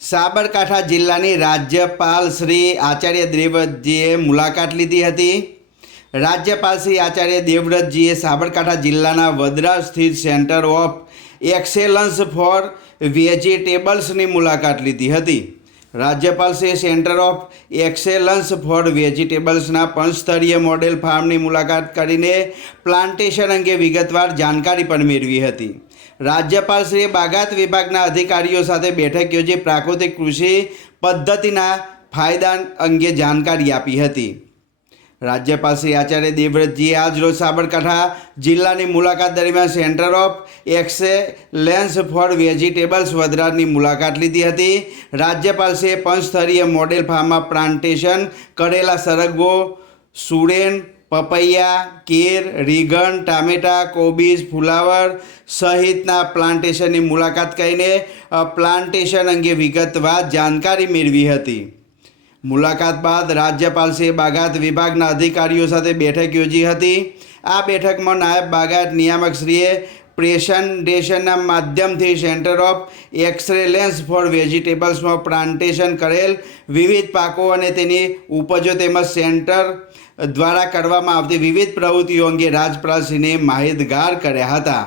સાબરકાંઠા જિલ્લાની રાજ્યપાલ શ્રી આચાર્ય દેવવ્રતજીએ મુલાકાત લીધી હતી. રાજ્યપાલ શ્રી આચાર્ય દેવવ્રતજીએ સાબરકાંઠા જિલ્લાના વડોદરા સ્થિત સેન્ટર ઓફ એક્સેલન્સ ફોર વેજીટેબલ્સની મુલાકાત લીધી હતી. રાજ્યપાલ Shri centre of excellence for વેજીટેબલ્સના પંચસ્તરીય મોડેલ ફાર્મની મુલાકાત કરીને પ્લાન્ટેશન અંગે વિગતવાર જાણકારી પણ મેળવી હતી. રાજ્યપાલશ્રીએ બાગાત વિભાગના અધિકારીઓ સાથે બેઠક યોજી પ્રાકૃતિક કૃષિ પદ્ધતિના ફાયદા અંગે જાણકારી આપી હતી. રાજ્યપાલ શ્રી આચાર્ય દેવવ્રતજીએ આજરોજ સાબરકાંઠા જિલ્લાની મુલાકાત દરમિયાન centre of excellence for vegetables વધરાની મુલાકાત લીધી હતી. રાજ્યપાલશ્રીએ પંચસ્તરીય મોડેલ ફાર્મમાં પ્લાન્ટેશન કરેલા સરગવો, સુરેન પપૈયા કેર રીગણ, ટામેટા, કોબીજ, ફુલાવર સહિતના પ્લાન્ટેશનની મુલાકાત કરીને પ્લાન્ટેશન અંગે વિગતવાર જાણકારી મેળવી હતી. મુલાકાત બાદ રાજ્યપાલશ્રીએ બાગાત વિભાગના અધિકારીઓ સાથે બેઠક યોજી હતી. આ બેઠકમાં નાયબ બાગાત નિયામકશ્રીએ પ્રેઝન્ટેશનના માધ્યમથી સેન્ટર ઓફ એક્સેલેન્સ ફોર વેજીટેબલ્સમાં પ્લાન્ટેશન કરેલ વિવિધ પાકો અને તેની ઉપજો તેમજ સેન્ટર દ્વારા કરવામાં આવતી વિવિધ પ્રવૃત્તિઓ અંગે રાજપાલસિંહને માહિતગાર કર્યા હતા.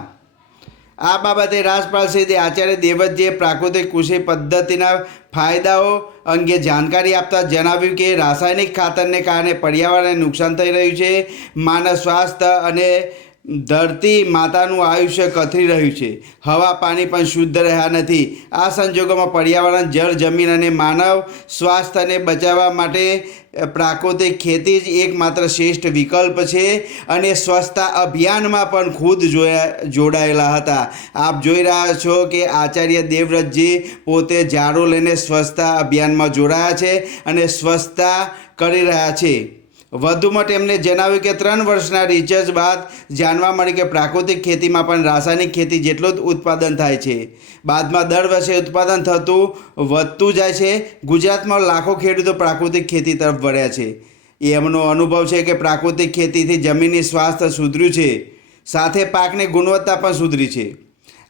આ બાબતે રાજપાલ આચાર્ય દેવતજીએ પ્રાકૃતિક કૃષિ પદ્ધતિના ફાયદાઓ અંગે જાણકારી આપતા જણાવ્યું કે રાસાયણિક ખાતરને કારણે પર્યાવરણને નુકસાન થઈ રહ્યું છે, માનવ સ્વાસ્થ્ય અને ધરતી માતાનું આયુષ્ય કથરી રહ્યું છે. હવા, પાણી પણ શુદ્ધ રહ્યા નથી. આ સંજોગોમાં પર્યાવરણ, જળ, જમીન અને માનવ સ્વાસ્થ્યને બચાવવા માટે પ્રાકૃતિક ખેતી જ એકમાત્ર શ્રેષ્ઠ વિકલ્પ છે અને સ્વચ્છતા અભિયાનમાં પણ ખુદ જોયા, જોડાયેલા હતા. આપ જોઈ રહ્યા છો કે આચાર્ય દેવવ્રતજી પોતે ઝાડુ લઈને સ્વચ્છતા અભિયાનમાં જોડાયા છે અને સ્વચ્છતા કરી રહ્યા છે. વધુમાં તેમણે જણાવ્યું કે ત્રણ વર્ષના રિસર્ચ બાદ જાણવા મળ્યું કે પ્રાકૃતિક ખેતીમાં પણ રાસાયણિક ખેતી જેટલું જ ઉત્પાદન થાય છે. બાદમાં દર વર્ષે ઉત્પાદન થતું વધતું જાય છે. ગુજરાતમાં લાખો ખેડૂતો પ્રાકૃતિક ખેતી તરફ વળ્યા છે. એમનો અનુભવ છે કે પ્રાકૃતિક ખેતીથી જમીનની સ્વાસ્થ્ય સુધર્યું છે. સાથે પાકની ગુણવત્તા પણ સુધરી છે.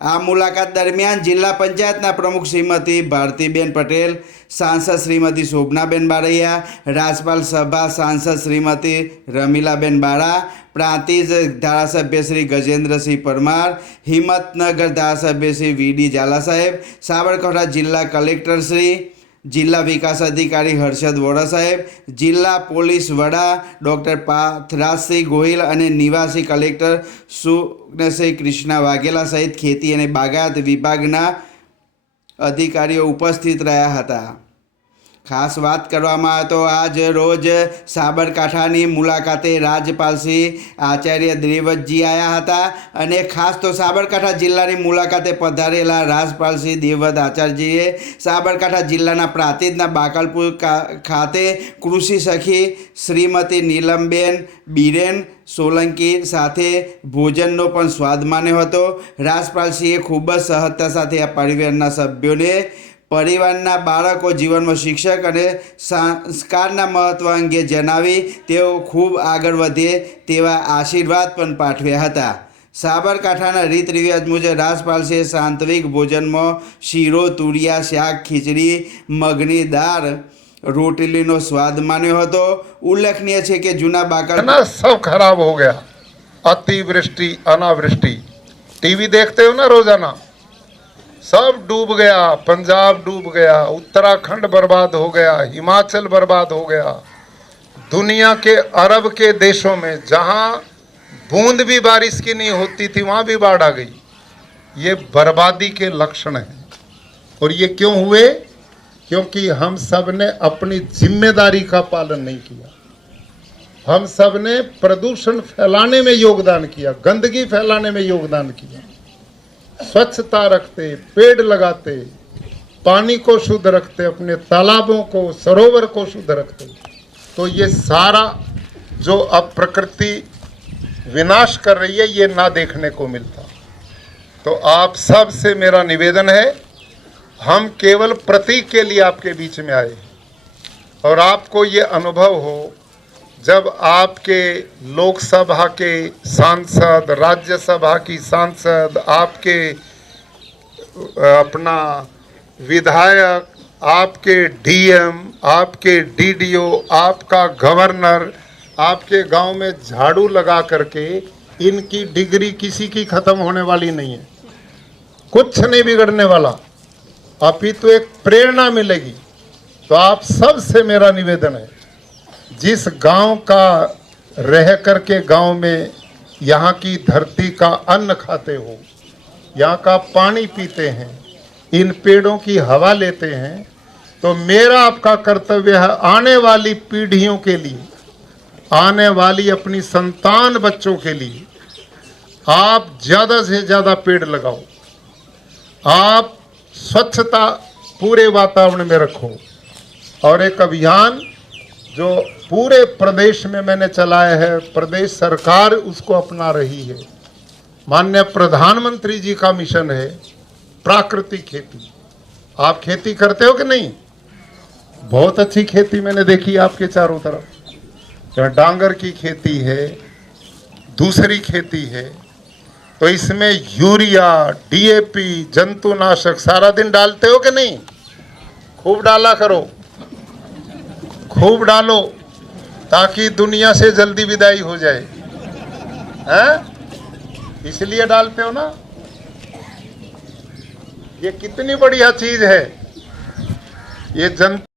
આ મુલાકાત દરમિયાન જિલ્લા પંચાયતના પ્રમુખ શ્રીમતી ભારતીબેન પટેલ, સાંસદ શ્રીમતી શોભનાબેન બારૈયા, રાજપાલ સભા સાંસદ શ્રીમતી રમીલાબેન બાળા પ્રાંતિજ ધારાસભ્ય શ્રી ગજેન્દ્રસિંહ પરમાર, હિંમતનગર ધારાસભ્ય શ્રી વીડી ઝાલા સાહેબ, સાબરકાંઠા જિલ્લા કલેક્ટર શ્રી જિલ્લા વિકાસ અધિકારી હર્ષદ વોરા સાહેબ, જિલ્લા પોલીસ વડા ડૉક્ટર પાથરાજસિંહ ગોહિલ અને નિવાસી કલેક્ટર સુગ્નસિંહ કૃષ્ણા વાઘેલા સહિત ખેતી અને બાગાયત વિભાગના અધિકારીઓ ઉપસ્થિત રહ્યા હતા. ખાસ વાત કરવામાં આવે તો આજ રોજ સાબરકાંઠાની મુલાકાતે રાજપાલ શ્રી આચાર્ય દેવતજી આવ્યા હતા અને ખાસ તો સાબરકાંઠા જિલ્લાની મુલાકાતે પધારેલા રાજપાલ શ્રી આચાર્યજીએ સાબરકાંઠા જિલ્લાના પ્રાંતિજના બાકલપુર ખાતે કૃષિ સખી શ્રીમતી નીલમબેન બીરેન સોલંકી સાથે ભોજનનો પણ સ્વાદ માન્યો હતો. રાજપાલસિંહે ખૂબ જ સહજતા સાથે આ પરિવારના સભ્યોને પરિવારના બાળકો જીવનમાં શિક્ષક અને સંસ્કારના મહત્ત્વ અંગે જણાવી તેઓ ખૂબ આગળ વધે તેવા આશીર્વાદ પણ પાઠવ્યા હતા. સાબરકાંઠાના રીત રિવાજ મુજબ રાજપાલસિંહે સાંત્વિક ભોજનમાં શીરો, તુરિયા, શાક, ખીચડી, મગની દાળ, રોટલીનો સ્વાદ માન્યો હતો. ઉલ્લેખનીય છે કે જૂના બાકા સૌ ખરાબ હો ગયા. અતિવૃષ્ટિ, અનાવૃષ્ટિ. ટીવી દેખતે હો ના રોજાના? सब डूब गया, पंजाब डूब गया, उत्तराखंड बर्बाद हो गया, हिमाचल बर्बाद हो गया। दुनिया के अरब के देशों में जहाँ बूंद भी बारिश की नहीं होती थी, वहाँ भी बाढ़ आ गई। ये बर्बादी के लक्षण हैं। और ये क्यों हुए? क्योंकि हम सबने अपनी ज़िम्मेदारी का पालन नहीं किया। हम सबने प्रदूषण फैलाने में योगदान किया, गंदगी फैलाने में योगदान किया। स्वच्छता रखते, पेड़ लगाते, पानी को शुद्ध रखते, अपने तालाबों को, सरोवर को शुद्ध रखते। तो ये सारा जो अब प्रकृति विनाश कर रही है, ये ना देखने को मिलता। तो आप सबसे मेरा निवेदन है, हम केवल प्रतीक के लिए आपके बीच में आए और आपको ये अनुभव हो जब आपके लोकसभा के सांसद, राज्यसभा की सांसद, आपके अपना विधायक, आपके डीएम, आपके डीडीओ, आपका गवर्नर, आपके गाँव में झाड़ू लगा करके इनकी डिग्री किसी की खत्म होने वाली नहीं है। कुछ नहीं बिगड़ने वाला। अपितु एक प्रेरणा मिलेगी। तो आप सबसे मेरा निवेदन है जिस गाँव का रह करके गाँव में यहाँ की धरती का अन्न खाते हो, यहाँ का पानी पीते हैं, इन पेड़ों की हवा लेते हैं तो मेरा आपका कर्तव्य है आने वाली पीढ़ियों के लिए, आने वाली अपनी संतान बच्चों के लिए, आप ज़्यादा से ज़्यादा पेड़ लगाओ, आप स्वच्छता पूरे वातावरण में रखो, और एक अभियान जो पूरे प्रदेश में मैंने चलाया है, प्रदेश सरकार उसको अपना रही है। माननीय प्रधानमंत्री जी का मिशन है प्राकृतिक खेती। आप खेती करते हो कि नहीं? बहुत अच्छी खेती मैंने देखी आपके चारों तरफ़। यहाँ डांगर की खेती है, दूसरी खेती है तो इसमें यूरिया, डीएपी, जंतुनाशक सारा दिन डालते हो कि नहीं? खूब डाला करो। खूब डालो ताकि दुनिया से जल्दी विदाई हो जाए। हैं? इसलिए डालते हो ना। ये कितनी बढ़िया चीज़ है। ये जन